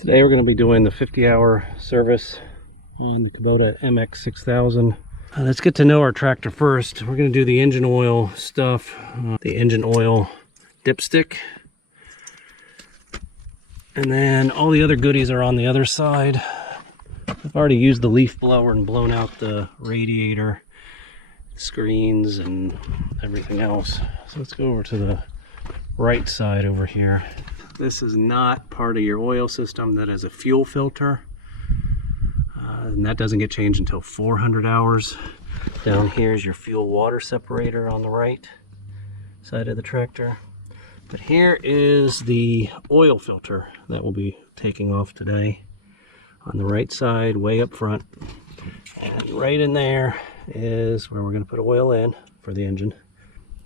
Today we're going to be doing the 50-hour service on the Kubota MX6000. Let's get to know our tractor first. We're going to do the engine oil stuff, the engine oil dipstick, and then all the other goodies are on the other side. I've already used the leaf blower and blown out the radiator, screens, and everything else. So let's go over to the right side over here. This is not part of your oil system. That is a fuel filter, and that doesn't get changed until 400 hours. Down here is your fuel water separator on the right side of the tractor. But here is the oil filter that we'll be taking off today. On the right side, way up front. And right in there is where we're going to put oil in for the engine.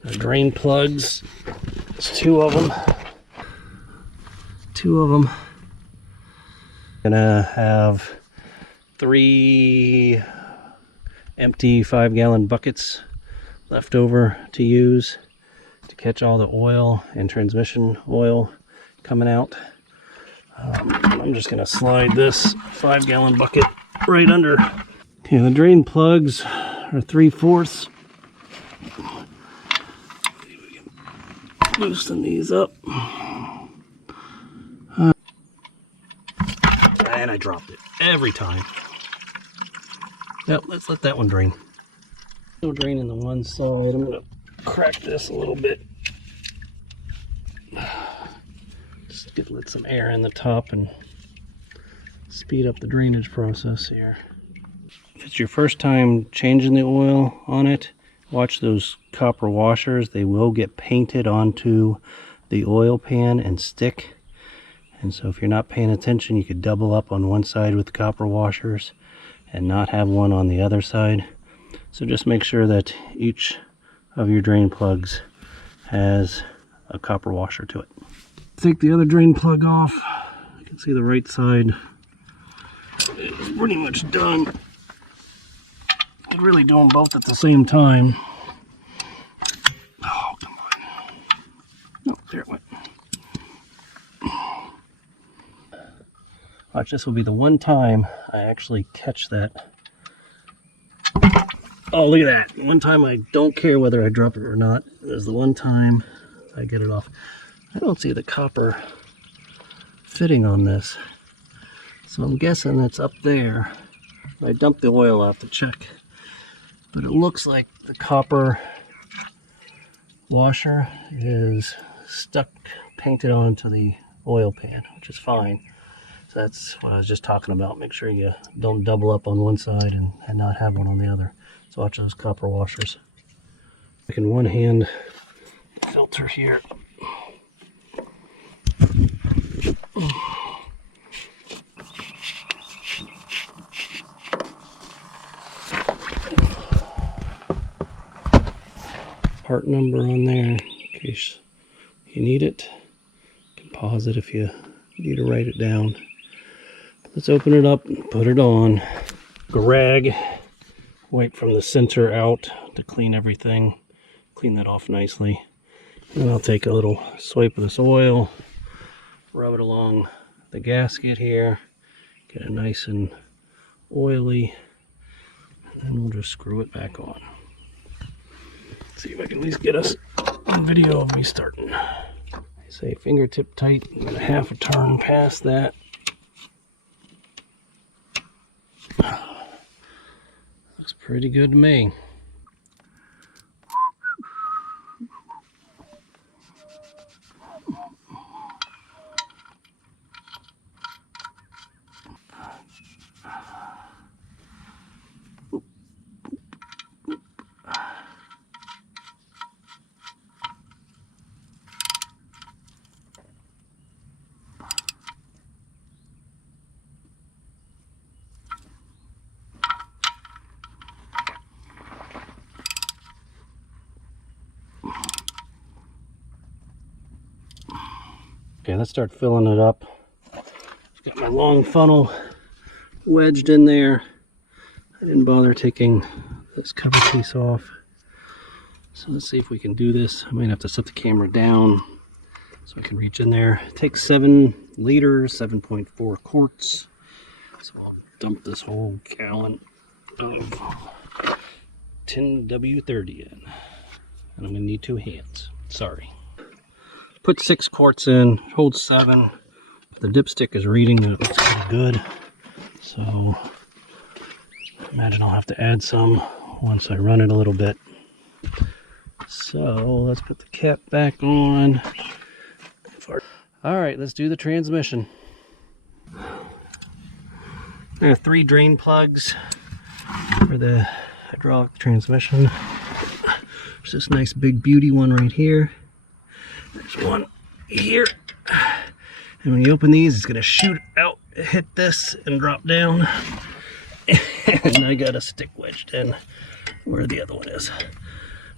Drain plugs, there's two of them. Gonna have 3 empty 5-gallon buckets left over to use to catch all the oil and transmission oil coming out. I'm just gonna slide this 5-gallon bucket right under. Okay, the drain plugs are 3/4. Loosen these up. And I dropped it every time. Yep, let's let that one drain. Still draining the one side. I'm gonna crack this a little bit. Just let some air in the top and speed up the drainage process here. If it's your first time changing the oil on it, watch those copper washers. They will get painted onto the oil pan and stick. And so if you're not paying attention, you could double up on one side with the copper washers and not have one on the other side. So just make sure that each of your drain plugs has a copper washer to it. Take the other drain plug off. You can see the right side is pretty much done. You could really do them both at the same time. Oh, come on. No, there it went. Watch, this will be the one time I actually catch that. Oh, look at that. One time I don't care whether I drop it or not. There's the one time I get it off. I don't see the copper fitting on this. So I'm guessing it's up there. I dumped the oil out to check. But it looks like the copper washer is stuck, painted onto the oil pan, which is fine. That's what I was just talking about. Make sure you don't double up on one side and not have one on the other. So watch those copper washers. I can one hand filter here. Part number on there in case you need it. You can pause it if you need to write it down. Let's open it up and put it on. Rag, wipe from the center out to clean everything. Clean that off nicely. And I'll take a little swipe of this oil, rub it along the gasket here, get it nice and oily, and then we'll just screw it back on. See if I can at least get us a video of me starting. I say fingertip tight. I'm gonna half a turn past that. Looks pretty good to me. Okay, let's start filling it up. Got my long funnel wedged in there. I didn't bother taking this cover piece off. So let's see if we can do this. I might have to set the camera down so I can reach in there. It takes 7 liters, 7.4 quarts. So I'll dump this whole gallon of 10W30 in. And I'm gonna need 2 hands. Sorry. Put 6 quarts in, holds 7. The dipstick is reading that it looks pretty good. So imagine I'll have to add some once I run it a little bit. So let's put the cap back on. All right, let's do the transmission. There are 3 drain plugs for the hydraulic transmission. There's this nice big beauty one right here. There's one here. And when you open these, it's gonna shoot out, hit this, and drop down. And I got a stick wedged in where the other one is.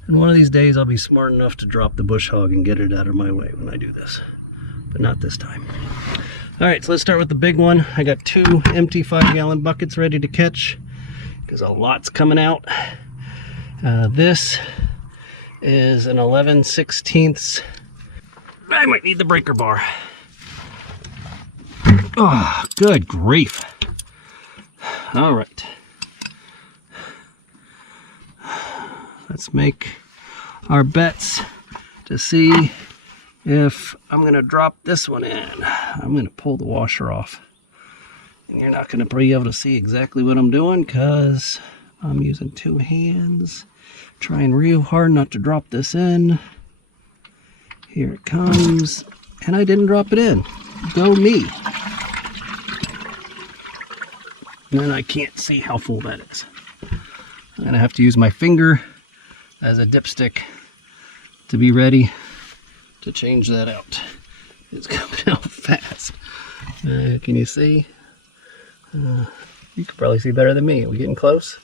And one of these days I'll be smart enough to drop the bush hog and get it out of my way when I do this. But not this time. All right, so let's start with the big one. I got 2 empty 5-gallon buckets ready to catch because a lot's coming out. This is an 11/16. I might need the breaker bar. Oh, good grief. All right. Let's make our bets to see if I'm gonna drop this one in. I'm gonna pull the washer off. And you're not gonna be able to see exactly what I'm doing because I'm using 2 hands. Trying real hard not to drop this in. Here it comes. And I didn't drop it in. Go me. And then I can't see how full that is. I'm gonna have to use my finger as a dipstick to be ready to change that out. It's coming out fast. Can you see? You can probably see better than me. Are we getting close?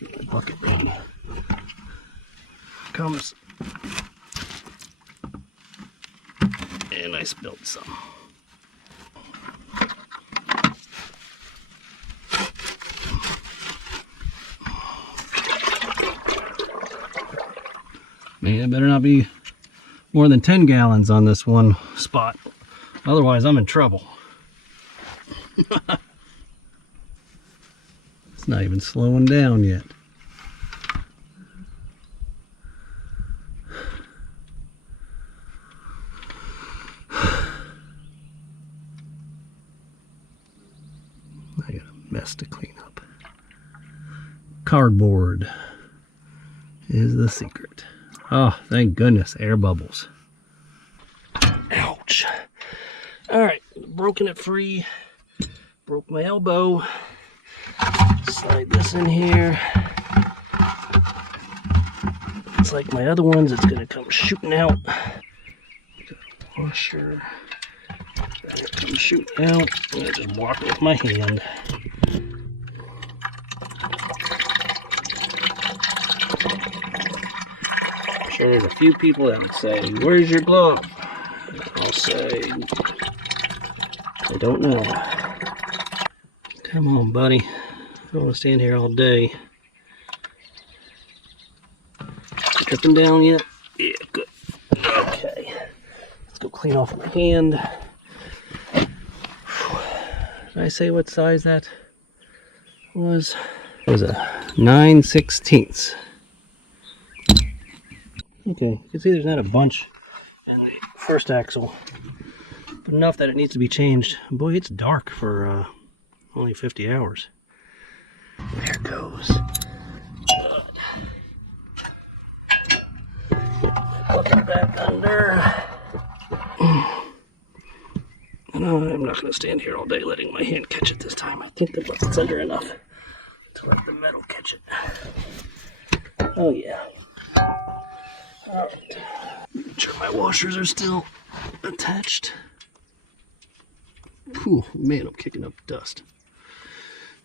Get my bucket ready. Comes. And I spilled some. Man, it better not be more than 10 gallons on this one spot. Otherwise, I'm in trouble. It's not even slowing down yet. I got a mess to clean up. Cardboard is the secret. Oh, thank goodness, air bubbles. Ouch. All right, broken it free. Broke my elbow. Slide this in here. It's like my other ones, it's gonna come shooting out. Washer. It comes shooting out. I'm gonna just walk it with my hand. There's a few people that would say, "Where's your glove?" I'll say, "I don't know." Come on, buddy. I don't want to stand here all day. Dripping down yet? Yeah, good. Okay. Let's go clean off my hand. Did I say what size that was? It was a 9/16. Okay, you can see there's not a bunch in the first axle, but enough that it needs to be changed. Boy, it's dark for only 50 hours. There it goes. Good. Put it back under. And I'm not going to stand here all day letting my hand catch it this time. I think the bucket's under enough to let the metal catch it. Oh yeah. Alright. Make sure my washers are still attached. Whew, man, I'm kicking up dust.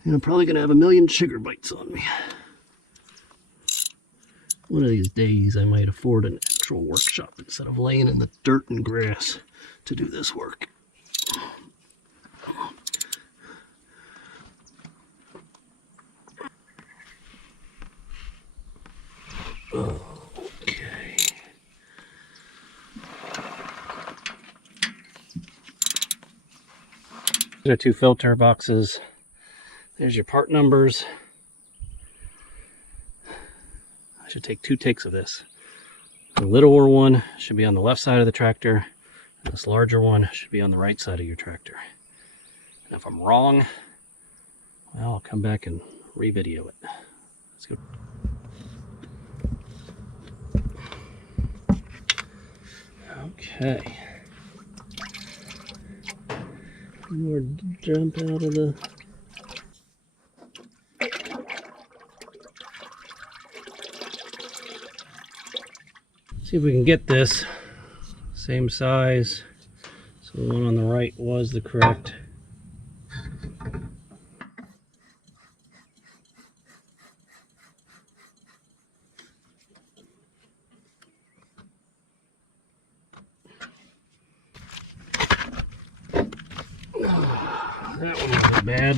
And I'm probably going to have a million sugar bites on me. One of these days I might afford an actual workshop instead of laying in the dirt and grass to do this work. Okay. There are 2 filter boxes. There's your part numbers. I should take 2 takes of this. The littler one should be on the left side of the tractor. And this larger one should be on the right side of your tractor. And if I'm wrong, well, I'll come back and re-video it. Let's go. Okay. One more jump out of the... See if we can get this same size. So the one on the right was the correct. That one wasn't bad.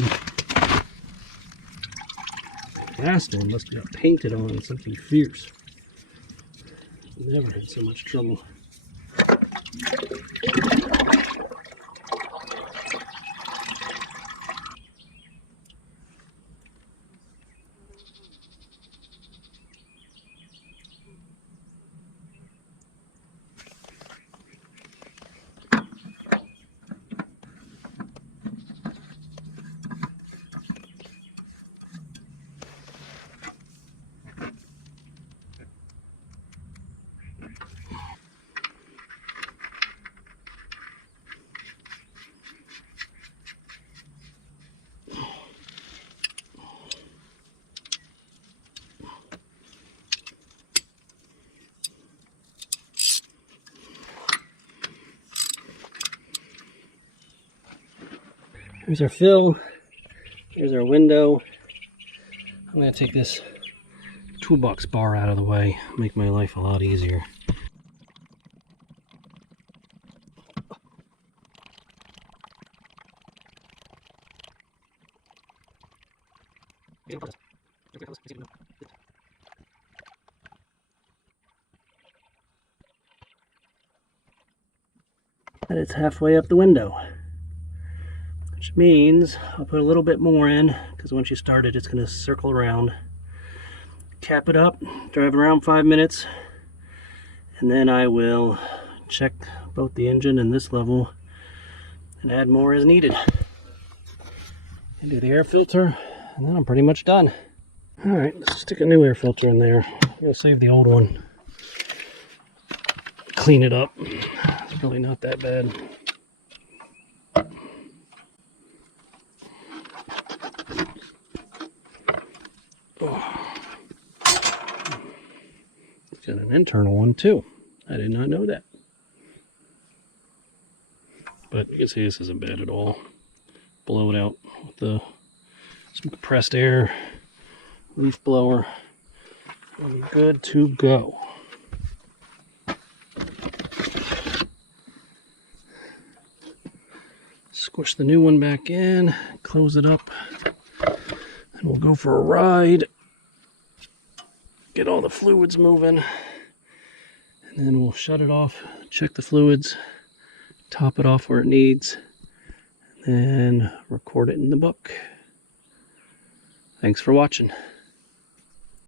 The last one must have got painted on something fierce. Never had so much trouble. Here's our fill. Here's our window. I'm going to take this toolbox bar out of the way, make my life a lot easier. And it's halfway up the window, which means I'll put a little bit more in, because once you start it, it's going to circle around. Cap it up, drive around 5 minutes, and then I will check both the engine and this level and add more as needed. And do the air filter, and then I'm pretty much done. Alright, let's stick a new air filter in there. I'm going to save the old one. Clean it up. It's really not that bad. It's got an internal one too. I did not know that. But you can see this isn't bad at all. Blow it out with some compressed air, leaf blower, and good to go. Squish the new one back in, close it up, and we'll go for a ride. Get all the fluids moving, and then we'll shut it off, check the fluids, top it off where it needs, and then record it in the book. Thanks for watching.